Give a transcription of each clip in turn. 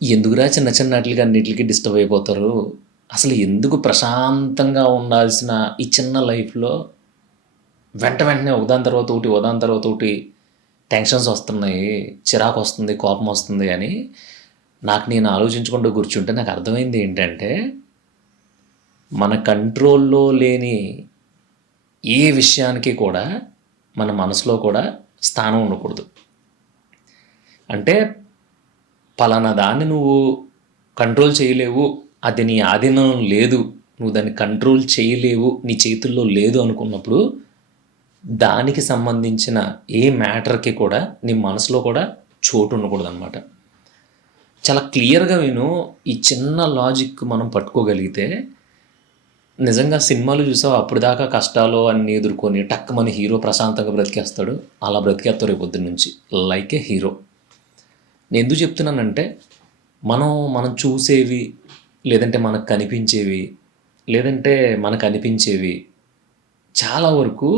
ఎందుకురా చిన్న చిన్న ఆటిలకి అన్నిట్లికి డిస్టర్బ్ అయిపోతారు? అసలు ఎందుకు ప్రశాంతంగా ఉండాల్సిన ఈ చిన్న లైఫ్‌లో వెంటనే ఒకదాని తర్వాత ఒకటి, ఒకదాని తర్వాత ఒకటి టెన్షన్స్ వస్తున్నాయి, చిరాకొస్తుంది, కోపమొస్తుంది అని నాకు నేను ఆలోచించుకుంటూ కూర్చుంటే నాకు అర్థమైంది ఏంటంటే, మన కంట్రోల్‌లో లేని ఏ విషయానికి కూడా మన మనసులో కూడా స్థానం ఉండకూడదు. అంటే పలానా దాన్ని నువ్వు కంట్రోల్ చేయలేవు, అది నీ ఆధీనం లేదు, నువ్వు దాన్ని కంట్రోల్ చేయలేవు, నీ చేతుల్లో లేదు అనుకున్నప్పుడు దానికి సంబంధించిన ఏ మ్యాటర్కి కూడా నీ మనసులో కూడా చోటు ఉండకూడదు అనమాట. చాలా క్లియర్గా విను. ఈ చిన్న లాజిక్ మనం పట్టుకోగలిగితే నిజంగా సినిమాలు చూసావు, అప్పుడు దాకా కష్టాలు అన్నీ ఎదుర్కొని టక్కుమని హీరో ప్రశాంతంగా బ్రతికేస్తాడు. అలా బ్రతికేస్తాడు రేపు పొద్దున్న నుంచి లైక్ ఏ హీరో. నేను ఎందుకు చెప్తున్నానంటే మనం మనం చూసేవి, లేదంటే మనకు కనిపించేవి, లేదంటే మనకు అనిపించేవి చాలా వరకు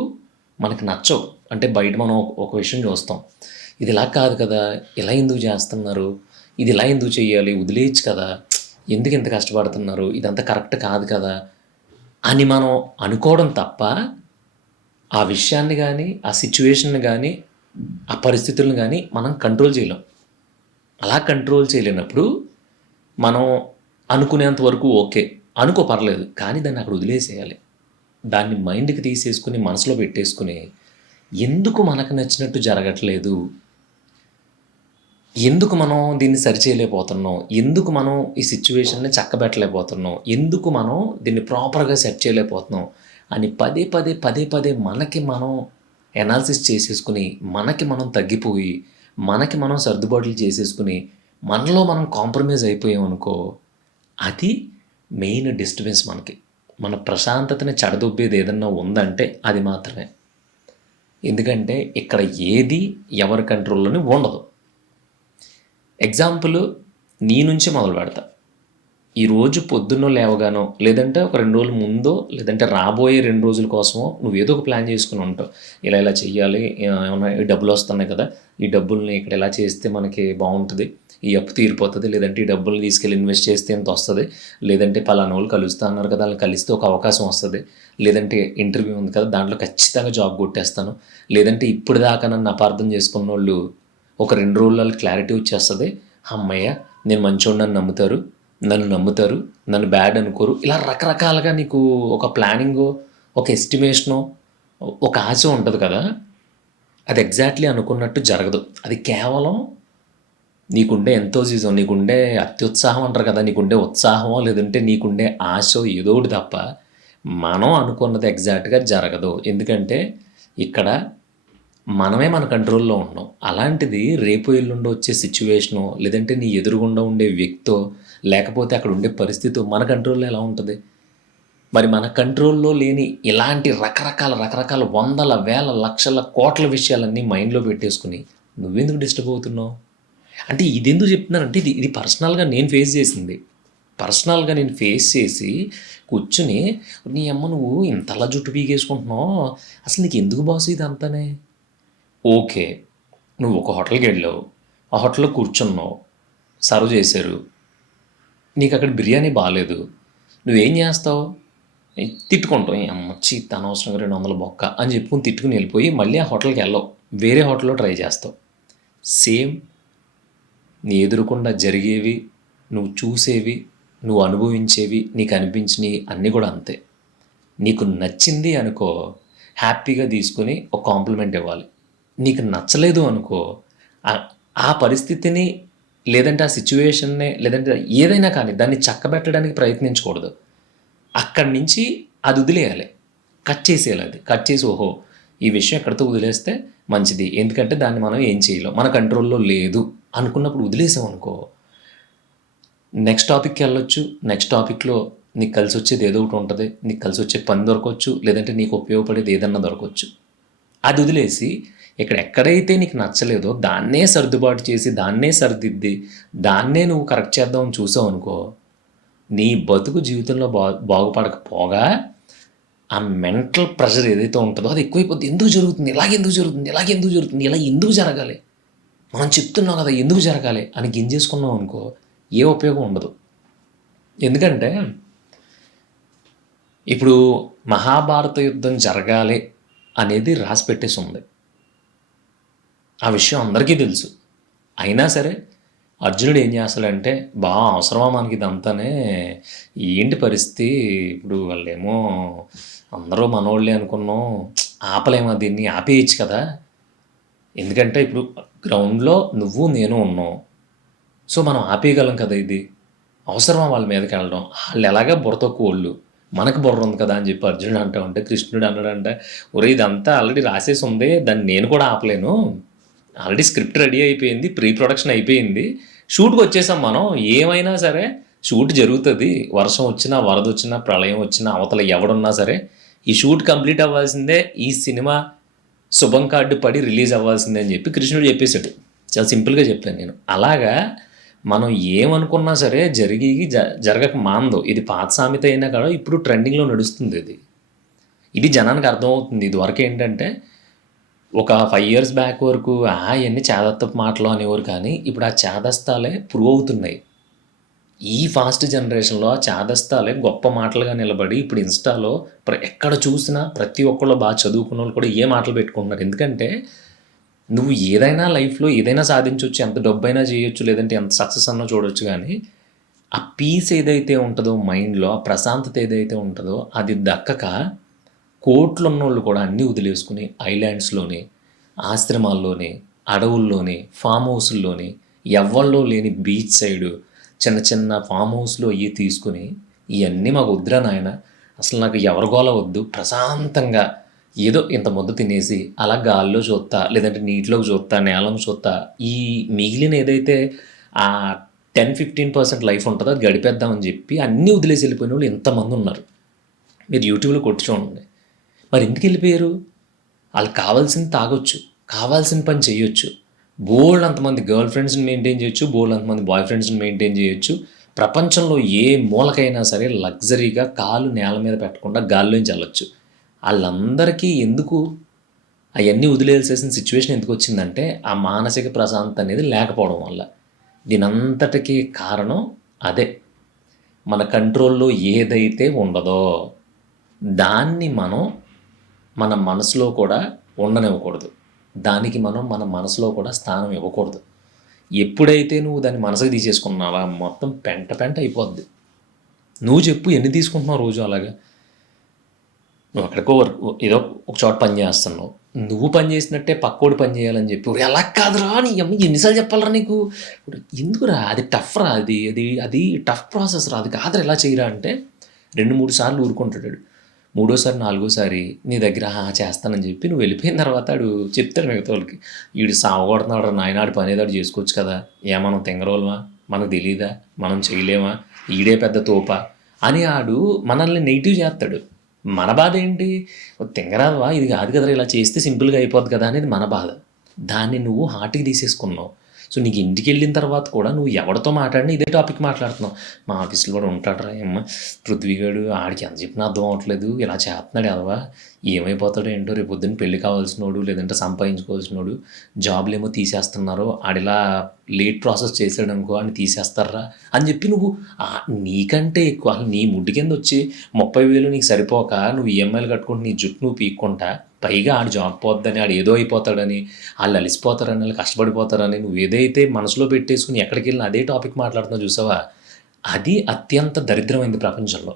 మనకు నచ్చవు. అంటే బయట మనం ఒక విషయం చూస్తాం, ఇది ఇలా కాదు కదా, ఇలా ఎందుకు చేస్తున్నారు, ఇది ఇలా ఎందుకు చేయాలి, వదిలేయచ్చు కదా, ఎందుకు ఇంత కష్టపడుతున్నారు, ఇదంతా కరెక్ట్ కాదు కదా అని మనం అనుకోవడం తప్ప ఆ విషయాన్ని కానీ, ఆ సిచ్యువేషన్ని కానీ, ఆ పరిస్థితులను కానీ మనం కంట్రోల్ చేయలేం. అలా కంట్రోల్ చేయలేనప్పుడు మనం అనుకునేంత వరకు ఓకే, అనుకో పర్లేదు, కానీ దాన్ని అక్కడ వదిలేసేయాలి. దాన్ని మైండ్కి తీసేసుకుని మనసులో పెట్టేసుకుని ఎందుకు మనకు నచ్చినట్టు జరగట్లేదు, ఎందుకు మనం దీన్ని సరిచేయలేకపోతున్నాం, ఎందుకు మనం ఈ సిచ్యువేషన్ని చక్కబెట్టలేకపోతున్నాం, ఎందుకు మనం దీన్ని ప్రాపర్గా సెట్ చేయలేకపోతున్నాం అని పదే పదే పదే పదే మనకి మనం ఎనాలిసిస్ చేసేసుకుని, మనకి మనం తగ్గిపోయి, మనకి మనం సర్దుబాట్లు చేసేసుకుని మనలో మనం కాంప్రమైజ్ అయిపోయామనుకో, అది మెయిన్ డిస్టర్బెన్స్ మనకి. మన ప్రశాంతతని చెడదొబ్బేది ఏదన్నా ఉందంటే అది మాత్రమే. ఎందుకంటే ఇక్కడ ఏది ఎవరి కంట్రోల్లోనే ఉండదు. ఎగ్జాంపుల్ నీ నుంచి మొదలు పెడతా. ఈరోజు పొద్దున్నో లేవగానో, లేదంటే ఒక 2 రోజుల ముందో, లేదంటే రాబోయే 2 రోజుల కోసమో నువ్వు ఏదో ఒక ప్లాన్ చేసుకుని ఉంటావు. ఇలా ఇలా చెయ్యాలి, ఏమన్నా డబ్బులు వస్తున్నాయి కదా, ఈ డబ్బుల్ని ఇక్కడ ఇలా చేస్తే మనకి బాగుంటుంది, ఈ అప్పు తీరిపోతుంది, లేదంటే ఈ డబ్బుల్ని తీసుకెళ్ళి ఇన్వెస్ట్ చేస్తే ఎంత వస్తుంది, లేదంటే పలానా వాళ్ళు కలుస్తా అన్నారు కదా, వాళ్ళని కలిస్తే ఒక అవకాశం వస్తుంది, లేదంటే ఇంటర్వ్యూ ఉంది కదా దాంట్లో ఖచ్చితంగా జాబ్ కొట్టేస్తాను, లేదంటే ఇప్పుడు దాకా నన్ను అపార్థం చేసుకున్న వాళ్ళు ఒక 2 రోజులలో క్లారిటీ వచ్చేస్తుంది, అమ్మయ్య నేను మంచోడిని నమ్ముతారు, నన్ను బ్యాడ్ అనుకోరు. ఇలా రకరకాలుగా నీకు ఒక ప్లానింగు, ఒక ఎస్టిమేషను, ఒక ఆశ ఉంటుంది కదా, అది ఎగ్జాక్ట్లీ అనుకున్నట్టు జరగదు. అది కేవలం నీకుండే ఎంతోజిజం, నీకుండే అత్యుత్సాహం అంటారు కదా, నీకుండే ఉత్సాహమో లేదంటే నీకుండే ఆశో ఏదో ఒకటి తప్ప మనం అనుకున్నది ఎగ్జాక్ట్గా జరగదు. ఎందుకంటే ఇక్కడ మనమే మన కంట్రోల్లో ఉన్నాం. అలాంటిది రేపు ఎల్లుండి వచ్చే సిచ్యువేషనో, లేదంటే నీ ఎదురుగుండా ఉండే వ్యక్తో, లేకపోతే అక్కడ ఉండే పరిస్థితి మన కంట్రోల్లో ఎలా ఉంటుంది? మరి మన కంట్రోల్లో లేని ఇలాంటి రకరకాల వందల వేల లక్షల కోట్ల విషయాలన్నీ మైండ్లో పెట్టేసుకుని నువ్వెందుకు డిస్టర్బ్ అవుతున్నావు? అంటే ఇది ఎందుకు చెప్తున్నానంటే ఇది ఇది పర్సనల్గా నేను ఫేస్ చేసింది. పర్సనల్గా నేను ఫేస్ చేసి కూర్చుని, నీ అమ్మ నువ్వు ఇంతలా జుట్టు పీకేసుకుంటున్నావు, అసలు నీకు ఎందుకు బాసు ఇదంతానే? ఓకే, నువ్వు ఒక హోటల్కి వెళ్ళావు, ఆ హోటల్లో కూర్చున్నావు, సర్వ్ చేశారు, నీకు అక్కడ బిర్యానీ బాగాలేదు, నువ్వేం చేస్తావు? తిట్టుకుంటావు, "ఏ అమ్మ ఛీ అనవసరంగా 200 బొక్క" అని చెప్పుకుని తిట్టుకుని వెళ్ళిపోయి మళ్ళీ ఆ హోటల్కి వెళ్ళవు, వేరే హోటల్లో ట్రై చేస్తావు. సేమ్ నీ ఎదురుకుండా జరిగేవి, నువ్వు చూసేవి, నువ్వు అనుభవించేవి, నీకు అనిపించినవి అన్నీ కూడా అంతే. నీకు నచ్చింది అనుకో, హ్యాపీగా తీసుకొని ఒక కాంప్లిమెంట్ ఇవ్వాలి. నీకు నచ్చలేదు అనుకో, ఆ పరిస్థితిని, లేదంటే ఆ సిచ్యువేషన్నే, లేదంటే ఏదైనా కానీ దాన్ని చక్కబెట్టడానికి ప్రయత్నించకూడదు. అక్కడి నుంచి అది వదిలేయాలి, కట్ చేసేయాలి. అది కట్ చేసి, ఓహో ఈ విషయం ఎక్కడితో వదిలేస్తే మంచిది, ఎందుకంటే దాన్ని మనం ఏం చేయలేం, మన కంట్రోల్లో లేదు అనుకున్నప్పుడు వదిలేసాం అనుకో, నెక్స్ట్ టాపిక్కి వెళ్ళొచ్చు. నెక్స్ట్ టాపిక్లో నీకు కలిసి వచ్చేది ఏదో ఒకటి ఉంటుంది, నీకు కలిసి వచ్చే పని దొరకవచ్చు, లేదంటే నీకు ఉపయోగపడేది ఏదన్నా దొరకవచ్చు. అది వదిలేసి ఇక్కడ ఎక్కడైతే నీకు నచ్చలేదో దాన్నే సర్దుబాటు చేసి, దాన్నే సరిదిద్ది, దాన్నే నువ్వు కరెక్ట్ చేద్దామని చూసావు అనుకో, నీ బతుకు జీవితంలో బాగుపడకపోగా ఆ మెంటల్ ప్రెషర్ ఏదైతే ఉంటుందో అది ఎక్కువైపోద్ది. ఎందుకు జరుగుతుంది, ఇలాగెందుకు జరుగుతుంది, ఇలా ఎందుకు జరగాలి, మనం చెప్తున్నాం కదా ఎందుకు జరగాలి అని గింజేసుకున్నాం అనుకో, ఏ ఉపయోగం ఉండదు. ఎందుకంటే ఇప్పుడు మహాభారత యుద్ధం జరగాలి అనేది రాసి పెట్టేసి ఉంది. ఆ విషయం అందరికీ తెలుసు. అయినా సరే అర్జునుడు ఏం చేస్తాడంటే, అవసరమా మనకి ఇదంతానే, ఏంటి పరిస్థితి, ఇప్పుడు వాళ్ళేమో అందరూ మనోళ్ళే అనుకున్నాం, ఆపలేమా దీన్ని, ఆపేయచ్చు కదా, ఎందుకంటే ఇప్పుడు గ్రౌండ్లో నువ్వు నేను ఉన్నాం, సో మనం ఆపేయగలం కదా, ఇది అవసరమా వాళ్ళ మీదకి వెళ్ళడం, వాళ్ళు ఎలాగా బుర్ర తక్కువ వాళ్ళు, మనకు బుర్ర ఉంది కదా అని చెప్పి అర్జునుడు అంటా ఉంటే కృష్ణుడు అన్నాడంటే, ఒరే ఇదంతా ఆల్రెడీ రాసేసి ఉంది, దాన్ని నేను కూడా ఆపలేను, ఆల్రెడీ స్క్రిప్ట్ రెడీ అయిపోయింది, ప్రీ ప్రొడక్షన్ అయిపోయింది, షూట్కి వచ్చేసాం మనం, ఏమైనా సరే షూట్ జరుగుతుంది, వర్షం వచ్చినా వరద వచ్చినా ప్రళయం వచ్చినా అవతల ఎవడున్నా సరే ఈ షూట్ కంప్లీట్ అవ్వాల్సిందే, ఈ సినిమా శుభం కార్డు పడి రిలీజ్ అవ్వాల్సిందే అని చెప్పి కృష్ణుడు చెప్పేశాడు. చాలా సింపుల్గా చెప్పాను నేను. అలాగా మనం ఏమనుకున్నా సరే జరగక మాందో, ఇది పాత సామెత అయినా కూడా ఇప్పుడు ట్రెండింగ్లో నడుస్తుంది. ఇది జనానికి అర్థమవుతుంది. ఇది వరకు ఏంటంటే ఒక 5 years బ్యాక్ వరకు ఇవన్నీ చేదస్తపు మాటలు అనేవారు, కానీ ఇప్పుడు ఆ చేదస్తాలే ప్రూవ్ అవుతున్నాయి. ఈ ఫాస్ట్ జనరేషన్లో ఆ చేదస్తాలే గొప్ప మాటలుగా నిలబడి ఇప్పుడు ఇన్స్టాలో ఎక్కడ చూసినా ప్రతి ఒక్కళ్ళు బాగా చదువుకున్న వాళ్ళు కూడా ఏ మాటలు పెట్టుకుంటున్నారు. ఎందుకంటే నువ్వు ఏదైనా లైఫ్లో ఏదైనా సాధించవచ్చు, ఎంత డబ్బైనా చేయొచ్చు, లేదంటే ఎంత సక్సెస్ అన్నా చూడొచ్చు, కానీ ఆ పీస్ ఏదైతే ఉంటుందో మైండ్లో, ఆ ప్రశాంతత ఏదైతే ఉంటుందో అది దక్కక కోట్లు ఉన్నోళ్ళు కూడా అన్నీ వదిలేసుకుని ఐలాండ్స్లోని, ఆశ్రమాల్లోని, అడవుల్లోని, ఫామ్ హౌస్ల్లోని, ఎవ్వల్లో లేని బీచ్ సైడు చిన్న చిన్న ఫామ్ హౌస్లో అయ్యి తీసుకుని, ఇవన్నీ మాకు వద్దురా నాయన, అసలు నాకు ఎవరి గోల వద్దు, ప్రశాంతంగా ఏదో ఇంత ముద్ద తినేసి అలా గాల్లో చూస్తా, లేదంటే నీటిలోకి చూస్తా, నేలను చూస్తా, ఈ మిగిలిన ఏదైతే ఆ 10-15% లైఫ్ ఉంటుందో అది గడిపేద్దామని చెప్పి అన్నీ వదిలేసి వెళ్ళిపోయిన వాళ్ళు ఎంతమంది ఉన్నారు. మీరు యూట్యూబ్లో కొట్టి చూడండి. మరి ఎందుకు వెళ్ళిపోయారు? వాళ్ళకి కావాల్సింది తాగొచ్చు, కావాల్సిన పని చేయొచ్చు, బోల్డ్ అంతమంది గర్ల్ ఫ్రెండ్స్ని మెయింటైన్ చేయొచ్చు, బోల్డ్ అంతమంది బాయ్ ఫ్రెండ్స్ని మెయింటైన్ చేయొచ్చు, ప్రపంచంలో ఏ మూలకైనా సరే లగ్జరీగా కాలు నేల మీద పెట్టకుండా గాల్లోంచి వెళ్ళొచ్చు. వాళ్ళందరికీ ఎందుకు అవన్నీ వదిలేయాల్సిన సిచ్యువేషన్ ఎందుకు వచ్చిందంటే ఆ మానసిక ప్రశాంతత అనేది లేకపోవడం వల్ల. దీనంతటికీ కారణం అదే, మన కంట్రోల్లో ఏదైతే ఉండదో దాన్ని మనం మన మనసులో కూడా ఉండనివ్వకూడదు, దానికి మనం మన మనసులో కూడా స్థానం ఇవ్వకూడదు. ఎప్పుడైతే నువ్వు దాన్ని మనసుకు తీసేసుకున్నావా మొత్తం పెంట పెంట అయిపోద్ది. నువ్వు చెప్పు, ఎన్ని తీసుకుంటున్నావు రోజు అలాగా? నువ్వు ఎక్కడికో ఏదో ఒక చోట పని చేస్తున్నావు, నువ్వు పని చేసినట్టే పక్కోడు పని చేయాలని చెప్పి, ఎలా కాదురా నీ అమ్మ ఎన్నిసార్లు చెప్పాలరా నీకు, ఎందుకురా అది టఫ్ రా, అది అది అది టఫ్ ప్రాసెస్ రా, అది కాదురా ఎలా చేయరా అంటే 2-3 సార్లు ఊరుకుంటాడు. మూడోసారి 4గోసారి నీ దగ్గర చేస్తానని చెప్పి నువ్వు వెళ్ళిపోయిన తర్వాత ఆడు చెప్తాడు మిగతా వాళ్ళకి, వీడు సావగొడుతున్నాడు నాయనాడు పని ఏదో చేసుకోవచ్చు కదా, మనం తింగరోళ్ళమా, మనకు తెలీదా, మనం చేయలేమా, ఈడే పెద్ద తోపా అని ఆడు మనల్ని నెగిటివ్ చేస్తాడు. మన బాధ ఏంటి, తింగరాదవా, ఇది కాదు కదరా, ఇలా చేస్తే సింపుల్గా అయిపోద్ది కదా అనేది మన బాధ. దాన్ని నువ్వు హార్ట్కి తీసేసుకున్నావు. సో నీకు ఇంటికి వెళ్ళిన తర్వాత కూడా నువ్వు ఎవరితో మాట్లాడినా ఇదే టాపిక్ మాట్లాడుతున్నావు. మా ఆఫీస్లో కూడా ఉంటాడురా ఏమ్మ పృథ్వీగాడు, ఆడికి ఎంత చెప్పినా అర్థం అవ్వట్లేదు, ఇలా చేస్తున్నాడు ఎదవా, ఏమైపోతాడో ఏంటో, రేపు పొద్దున్న పెళ్లి కావాల్సినోడు లేదంటే సంపాదించుకోవాల్సినోడు, జాబ్లు ఏమో తీసేస్తున్నారు, ఆడిలా లేట్ ప్రాసెస్ చేసాడు అనుకో అని తీసేస్తారా అని చెప్పి నువ్వు నీకంటే ఎక్కువ నీ ముడ్డు కింద వచ్చి 30,000 నీకు సరిపోక నువ్వు ఈఎంఐలు కట్టుకుంటూ నీ జుట్టు నువ్వు పీక్కుంటా, పైగా ఆడు జాబ్ పోద్దని, ఆడు ఏదో అయిపోతాడని, వాళ్ళు అలిసిపోతారని, వాళ్ళు కష్టపడిపోతారని నువ్వు ఏదైతే మనసులో పెట్టేసుకుని ఎక్కడికి వెళ్ళినా అదే టాపిక్ మాట్లాడుతున్నావు చూసావా, అది అత్యంత దరిద్రమైంది ప్రపంచంలో.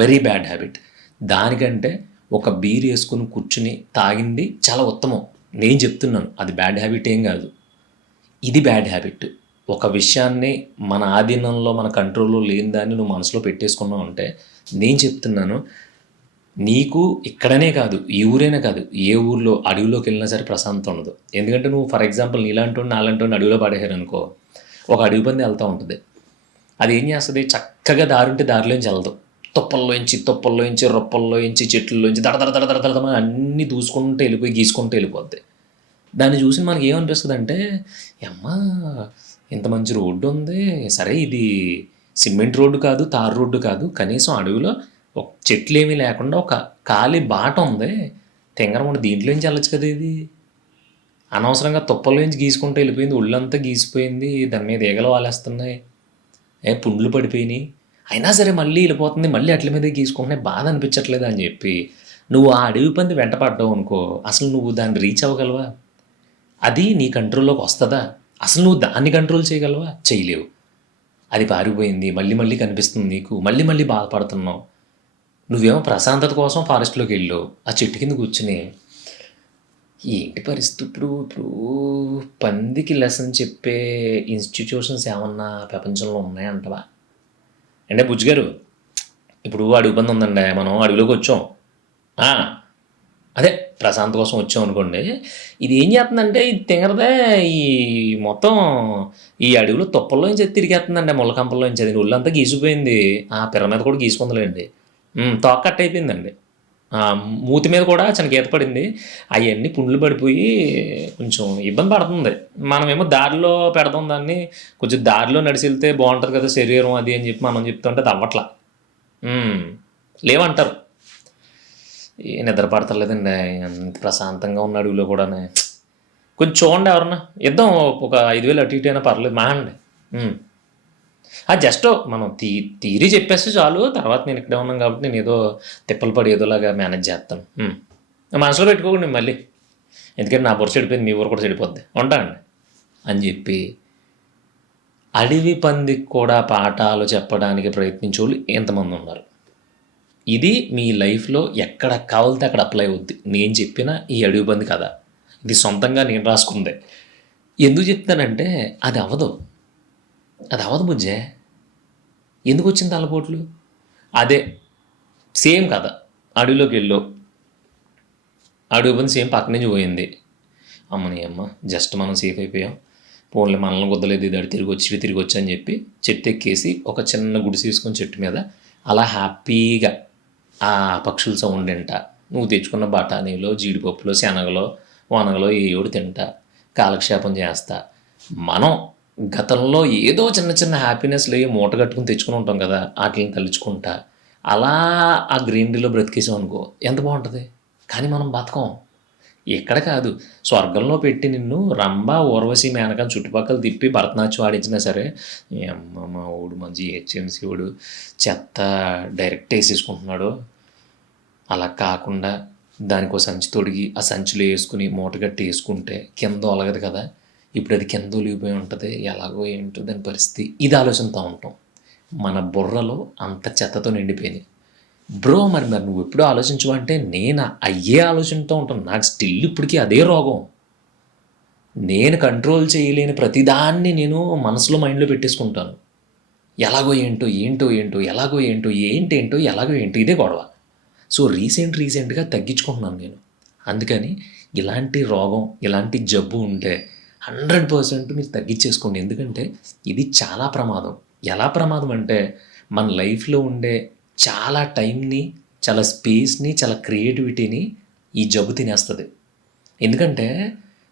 Very bad habit. దానికంటే ఒక బీర్ వేసుకుని కూర్చుని తాగింది చాలా ఉత్తమం. నేను చెప్తున్నాను అది బ్యాడ్ హ్యాబిట్ ఏం కాదు, ఇది బ్యాడ్ హ్యాబిట్. ఒక విషయాన్ని మన ఆధీనంలో మన కంట్రోల్లో లేని దాన్ని నువ్వు మనసులో పెట్టేసుకున్నావు అంటే, నేను చెప్తున్నాను నీకు ఇక్కడనే కాదు, ఈ ఊరైనా కాదు, ఏ ఊర్లో అడవిలోకి వెళ్ళినా సరే ప్రశాంతం ఉండదు. ఎందుకంటే నువ్వు ఫర్ ఎగ్జాంపుల్ నీలాంటి నాలాంటి అడవిలో పడేశారు అనుకో, ఒక అడవి పంది వెళ్తూ ఉంటుంది, అది ఏం చేస్తుంది, చక్కగా దారుంటే దారిలోంచి వెళ్దు, తొప్పల్లోంచి రొప్పల్లోంచి చెట్లలోంచి దడదడ అన్నీ దూసుకుంటూ వెళ్ళిపోయి గీసుకుంటూ వెళ్ళిపోద్ది. దాన్ని చూసి మనకి ఏమనిపిస్తుంది అంటే, అమ్మా ఇంత మంచి రోడ్డు ఉంది, సరే ఇది సిమెంట్ రోడ్డు కాదు, తారు రోడ్డు కాదు, కనీసం అడవిలో ఒక చెట్లు ఏమీ లేకుండా ఒక ఖాళీ బాట ఉంది, తెంగరముండ దీంట్లోంచి వెళ్ళొచ్చు కదా, ఇది అనవసరంగా తుప్పల్లోంచి గీసుకుంటూ వెళ్ళిపోయింది, ఒళ్ళంతా గీసిపోయింది, దాని మీద ఈగలు వాలేస్తున్నాయి, పుండ్లు పడిపోయినాయి, అయినా సరే మళ్ళీ వెళ్ళిపోతుంది, మళ్ళీ అట్ల మీదే గీసుకుంటున్నాయి, బాధ అనిపించట్లేదు అని చెప్పి నువ్వు ఆ అడవి పంది వెంట పడ్డావు అనుకో, అసలు నువ్వు దాన్ని రీచ్ అవ్వగలవా? అది నీ కంట్రోల్లోకి వస్తుందా? అసలు నువ్వు దాన్ని కంట్రోల్ చేయగలవా? చేయలేవు. అది పారిపోయింది, మళ్ళీ మళ్ళీ కనిపిస్తుంది నీకు, మళ్ళీ మళ్ళీ బాధపడుతున్నావు. నువ్వేమో ప్రశాంతత కోసం ఫారెస్ట్లోకి వెళ్ళావు, ఆ చెట్టు కింద కూర్చుని ఏంటి పరిస్థితి ఇప్పుడు? ఇప్పుడు పందికి లెసన్ చెప్పే ఇన్స్టిట్యూషన్స్ ఏమన్నా ప్రపంచంలో ఉన్నాయంటవా? అంటే బుజ్జి గారు, ఇప్పుడు అడవి పంది ఉందండి, మనం అడవిలోకి వచ్చాం, అదే ప్రశాంత్ కోసం వచ్చాం అనుకోండి, ఇది ఏం చేస్తుందంటే ఇది తింగరదే, ఈ మొత్తం ఈ అడవిలో తుప్పల్లో నుంచి తిరిగేస్తుందండి, ముళ్ళకంపల్లో నుంచి. అది ఒళ్ళంతా గీసిపోయింది, ఆ పిర్ర మీద కూడా గీసుకుందిలేండి, తోక కట్ అయిపోయిందండి, మూతి మీద కూడా చిన్న గీత పడింది, అవన్నీ పుండ్లు పడిపోయి కొంచెం ఇబ్బంది పడుతుంది. మనమేమో దారిలో పెడదాం దాన్ని, కొంచెం దారిలో నడిచి వెళ్తే బాగుంటుంది కదా శరీరం అది అని చెప్పి మనం చెప్తుంటే అది అవ్వట్లా, లేవంటారు. నిద్ర పడతలేదండి, అంత ప్రశాంతంగా ఉన్న అడవిలో కూడా. కొంచెం చూడండి ఎవరన్నా, ఇద్దాం ఒక 5,000 అటు ఇటు అయినా పర్లేదు మా అండి. అది జస్ట్ మనం తీరి చెప్పేస్తే చాలు, తర్వాత నేను ఇక్కడే ఉన్నాను కాబట్టి నేను ఏదో తిప్పలు పడి ఏదోలాగా మేనేజ్ చేస్తాను. మనసులో పెట్టుకోకండి మళ్ళీ, ఎందుకంటే నా బుర్ర చెడిపోయింది, మీ ఊరు కూడా చెడిపోద్ది, ఉంటానండి అని చెప్పి అడవి పందికి కూడా పాఠాలు చెప్పడానికి ప్రయత్నించే వాళ్ళు ఎంతమంది ఉన్నారు. ఇది మీ లైఫ్లో ఎక్కడ కావాలితే అక్కడ అప్లై అవుద్ది. నేను చెప్పిన ఈ అడవి పంది కథ ఇది సొంతంగా నేను రాసుకుందే. ఎందుకు చెప్తానంటే అది అవ్వదు బుజ్జే. ఎందుకు వచ్చింది తలపోట్లు? అదే సేమ్ కథ, అడవిలోకి వెళ్ళో అడవి పంది సేమ్ పక్క నుంచి పోయింది, అమ్మని అమ్మ జస్ట్ మనం సేఫ్ అయిపోయాం, ఫోన్లో మనల్ని గుద్దలేదు, ఇది తిరిగి వచ్చి అని చెప్పి చెట్టు ఎక్కేసి ఒక చిన్న గుడిసి తీసుకొని చెట్టు మీద అలా హ్యాపీగా ఆ పక్షుల సౌండ్ తింటా, నువ్వు తెచ్చుకున్న బఠానీలో జీడిపప్పులో శనగలో వనగలో ఏడు తింటా, కాలక్షేపం చేస్తా. మనం గతంలో ఏదో చిన్న చిన్న హ్యాపీనెస్లో మూట కట్టుకుని తెచ్చుకుని ఉంటాం కదా, వాటిని తలుచుకుంటా అలా ఆ గ్రీనరీలో బ్రతికేసాం అనుకో, ఎంత బాగుంటుంది. కానీ మనం బతకం. ఎక్కడ కాదు, స్వర్గంలో పెట్టి నిన్ను రంభ ఊర్వశి మేనకం చుట్టుపక్కల తిప్పి భరతనాట్యం ఆడించినా సరే, అమ్మ మా ఊడు మంచి హెచ్ఎంసీ వాడు చెత్త డైరెక్ట్ వేసేసుకుంటున్నాడు, అలా కాకుండా దానికో సంచి తొడిగి ఆ సంచిలో వేసుకుని మూటగట్టి వేసుకుంటే కింద ఒలగదు కదా, ఇప్పుడు అది కింద ఒలిగిపోయి ఉంటుంది, ఎలాగో ఏంటో దాని పరిస్థితి, ఇది ఆలోచనతో ఉంటాం. మన బుర్రలో అంత చెత్తతో నిండిపోయింది బ్రో. మరి నువ్వు ఎప్పుడూ ఆలోచించవంటే నేను అయ్యే ఆలోచనతో ఉంటాను, నాకు స్టిల్ ఇప్పటికీ అదే రోగం. నేను కంట్రోల్ చేయలేని ప్రతిదాన్ని నేను మనసులో మైండ్లో పెట్టేసుకుంటాను, ఎలాగో ఏంటో ఏంటో ఏంటో ఎలాగో ఏంటో ఏంటేంటో ఎలాగో ఏంటో, ఇదే గొడవ. సో రీసెంట్గా తగ్గించుకుంటున్నాను నేను. అందుకని ఇలాంటి రోగం ఇలాంటి జబ్బు ఉంటే 100% మీరు తగ్గించేసుకోండి, ఎందుకంటే ఇది చాలా ప్రమాదం. ఎలా ప్రమాదం అంటే మన లైఫ్లో ఉండే చాలా టైంని, చాలా స్పేస్ని, చాలా క్రియేటివిటీని ఈ జబ్బు తినేస్తుంది. ఎందుకంటే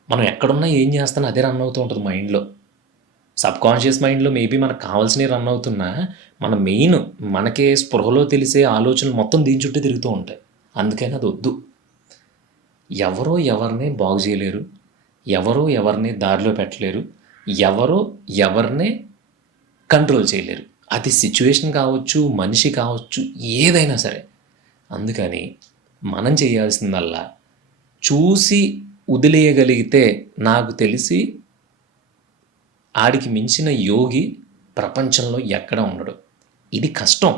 మనం ఎక్కడున్నా ఏం చేస్తానో అదే రన్ అవుతూ ఉంటుంది మైండ్లో. సబ్కాన్షియస్ మైండ్లో మేబీ మనకు కావాల్సినవి రన్ అవుతున్నా మన మెయిన్ మనకే స్పృహలో తెలిసే ఆలోచనలు మొత్తం దీని చుట్టూ తిరుగుతూ ఉంటాయి. అందుకని అది వద్దు. ఎవరో ఎవరిని బాగు చేయలేరు, ఎవరో ఎవరిని దారిలో పెట్టలేరు, ఎవరో ఎవరిని కంట్రోల్ చేయలేరు. అది సిచ్యువేషన్ కావచ్చు, మనిషి కావచ్చు, ఏదైనా సరే. అందుకని మనం చేయాల్సిందల్లా చూసి వదిలేయగలిగితే నాకు తెలిసి ఆడికి మించిన యోగి ప్రపంచంలో ఎక్కడ ఉండడు. ఇది కష్టం,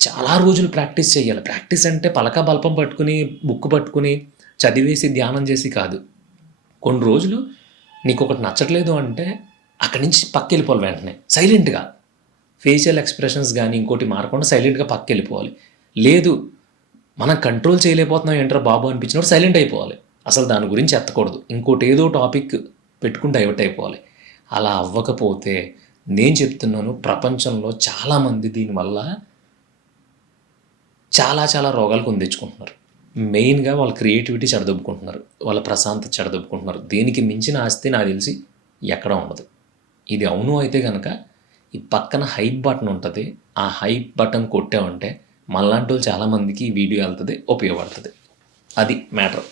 చాలా రోజులు ప్రాక్టీస్ చేయాలి. ప్రాక్టీస్ అంటే పలక బల్పం పట్టుకుని బుక్ పట్టుకుని చదివేసి ధ్యానం చేసి కాదు. కొన్ని రోజులు నీకు ఒకటి నచ్చట్లేదు అంటే అక్కడి నుంచి పక్క వెళ్ళిపోవాలి, వెంటనే సైలెంట్గా ఫేషియల్ ఎక్స్ప్రెషన్స్ కానీ ఇంకోటి మారకుండా సైలెంట్గా పక్క వెళ్ళిపోవాలి. లేదు మనం కంట్రోల్ చేయలేకపోతున్నాం ఏంట్రా బాబు అనిపించినప్పుడు సైలెంట్ అయిపోవాలి, అసలు దాని గురించి ఎత్తకూడదు, ఇంకోటి ఏదో టాపిక్ పెట్టుకుని డైవర్ట్ అయిపోవాలి. అలా అవ్వకపోతే నేను చెప్తున్నాను, ప్రపంచంలో చాలామంది దీనివల్ల చాలా రోగాలు కొని తెచ్చుకుంటున్నారు. మెయిన్గా వాళ్ళ క్రియేటివిటీ చెడదొబ్బుకుంటున్నారు, వాళ్ళ ప్రశాంతత చెడదొబ్బుకుంటున్నారు. దీనికి మించిన ఆస్తి నాకు తెలిసి ఎక్కడ ఉండదు. ఇది అవును అయితే కనుక ఈ పక్కన హైప్ బటన్ ఉంటుంది, ఆ హైప్ బటన్ కొట్టామంటే మనలాంటి వాళ్ళు చాలామందికి ఈ వీడియో వెళ్తుంది, ఉపయోగపడుతుంది. అది మ్యాటర్.